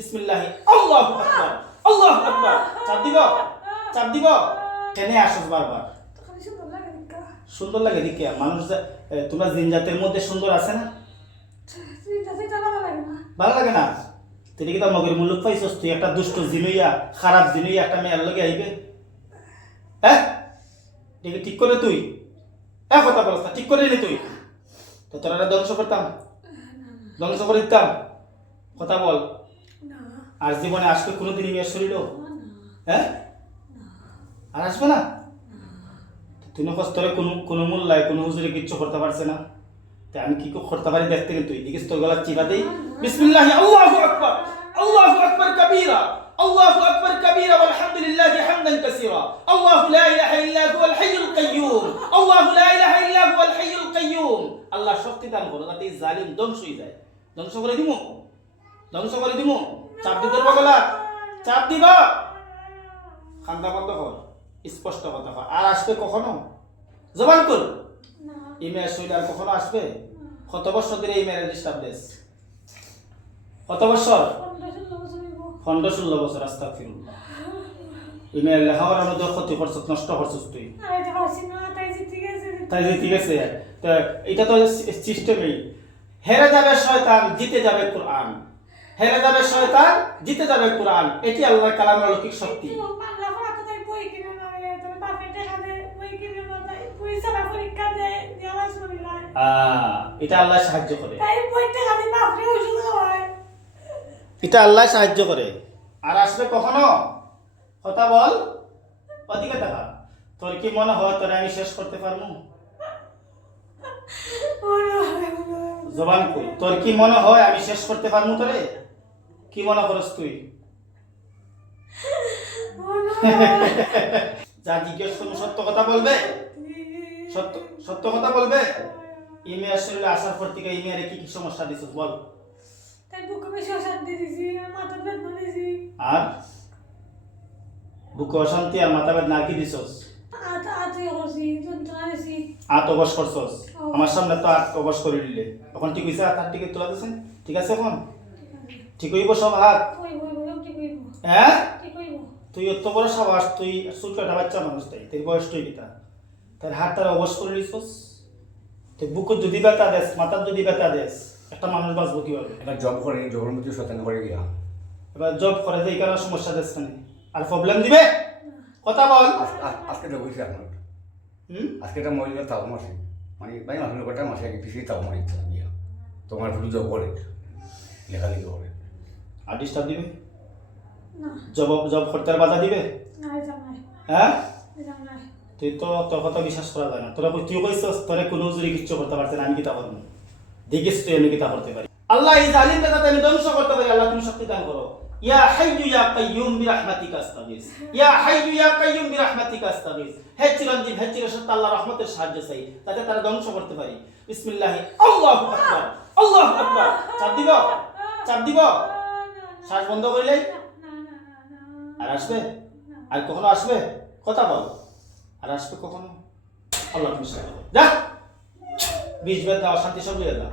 বিসমিল্লাহ আল্লাহু আকবার আল্লাহু আকবার। চাপ দিব কেনে আসছ বারবার? সুন্দর লাগে দেখে মানুষ তোমরা জিন জাতের মধ্যে সুন্দর আছে না? ভালো লাগে না? তুই কি তার মগের মূল্য পাইছস? তুই একটা দুষ্ট জিনুইয়া খারাপ জিনুইয়া একটা মেয়ের লগে আইবে, হ্যাঁ? দেখি ঠিক করে তুই কথা বলছ না, ঠিক করে নি তুই তো তোরা ধ্বংস করতাম, ধ্বংস করে দিতাম। কথা বল। আর জীবনে আসবে কোনোদিন মেয়ের শরীর? হ্যাঁ, আর আসবে না? তুই না কষ্ট কোনো মূল্যায় কোনো হুজুরে কিচ্ছু করতে পারছে না, তাই আমি কি করতে পারি দেখতে তুই দেখিস তোর গলা চিপা দেই। বিসমিল্লাহ আল্লাহু আকবার আল্লাহু আকবার কাবীরা আল্লাহু আকবার কাবীরা ওয়ালহামদুলিল্লাহি হামদান কাসীরা আল্লাহু লা ইলাহা ইল্লা হুয়াল হাইয়ুল কাইয়্যুম আল্লাহু লা ইলাহা ইল্লা হুয়াল হাইয়ুল কাইয়্যুম। আল্লাহ শক্তি দান করো যাতে এই জালিম ধ্বংস হয়ে যায়। ধ্বংস করে দিমু, ধ্বংস করে দিমু। চাপ দিতে গলা চাপ দিব, খান্দা বন্ধ কর, স্পষ্ট কথা কর। আর আসবে কখনো? জবান কর। ইমের শরীর আর কখনো আসবে? কত বছর ধরে এই মেয়ের ডিস্টার্ব দেশ? কত বছর? 15-16 বছর। আস্তাগফিরুল্লাহ। ইমের লেখাপড়ার মধ্যে ক্ষতি করছিস, নষ্ট করছিস তুই। তাই যে ঠিক আছে, এটা তো সিস্টেমই। হেরে যাবে শয়তান, জিতে যাবে কোরআন। হেরে যাবে শয়তান, জিতে যাবে কোরআন। এটি আল্লাহর কালামের অলৌকিক শক্তি। এটা আল্লাহ সাহায্য করে, এটা আল্লাহ সাহায্য করে। আর আসবে কখনো? কথা বল, ওদিকে দেখা। তোর কি মনে হয় তোরে আমি শেষ করতে পারবো? জবান কই, তোর কি মনে হয় আমি শেষ করতে পারবো তোরে? কি মনে করস তুই? যা জিজ্ঞেস করবো সত্য কথা বলবে, সত্য সত্য কথা বলবে। ইমেয়ার শরীরে আসার পর থেকে ইমেয়ারে কি কি সমস্যা দিছিস বল? আর বুকে অশান্তি আর মাথা বেদনা কি দিছস? আত অবশ করছস আমার সামনে, তো আত অবশ করে দিলে। এখন ঠিক হইছে? হাত টিকে তোলা দিছেন? ঠিক আছে এখন? ঠিক হইব সব হাত? হ্যাঁ, তুই এত বড় সাবাস, তুই ছোট একটা বাচ্চা মানুষ, তাই তোর বয়স তুই কিতা তার হাত তারা অবশ করে দিছস? তুই বুকুর যদি ব্যথা দেস, মাথার যদি ব্যথা দেস, একটা মানুষ বাঁচবো কিভাবে? এটা জব করে জবের মধ্যে শতান করে গিয়া এবার জব করে যে এই কারণে সমস্যা দেস না, আর প্রবলেম দিবে। কথা বল। আজকে জব হয়েছে আপনার আজকে একটা মহিলা তাও মাসে মানে ভাই আপনার কটা মাসে আগে পিছিয়ে তাও মারি গিয়া তোমার শুধু জব করে লেখালেখি করে। আর ডিস্টার্ব দিবে? জব জব করতে আর বাধা দিবে? হ্যাঁ, তুই তো তোর কথা বিশ্বাস করা যায় না। তোরা তুই কইছস তোরে কোনো জুরি কিচ্ছু করতে পারছে না, আমি কিতা করবো? দেখিস তুই আমি কিতা করতে পারি। আল্লাহ এই জালিমকে যাতে আমি ধ্বংস করতে পারি, আল্লাহ তুমি শক্তি দান করো। ইয়া হাইয়্যু ইয়া কাইয়্যুম বিরহমাতিকা আস্তাগীস ইয়া হাইয়্যু ইয়া কাইয়্যুম বিরহমাতিকা আস্তাগীস। হে চিরঞ্জীব, হে চিরসত্য, আল্লাহর রহমতের সাহায্য চাই যাতে তারা ধ্বংস করতে পারি। বিসমিল্লাহ আল্লাহু আকবার আল্লাহু আকবার। চাপ দিব, চাপ দিব। শ্বাস বন্ধ করিলেই আর আসবে? আর কখনো আসবে? কথা বল। আর আসবে কখনো? আল্লাহ তুমি যা 20 বেদ দাও, শান্তি সব লিয়ে দাও।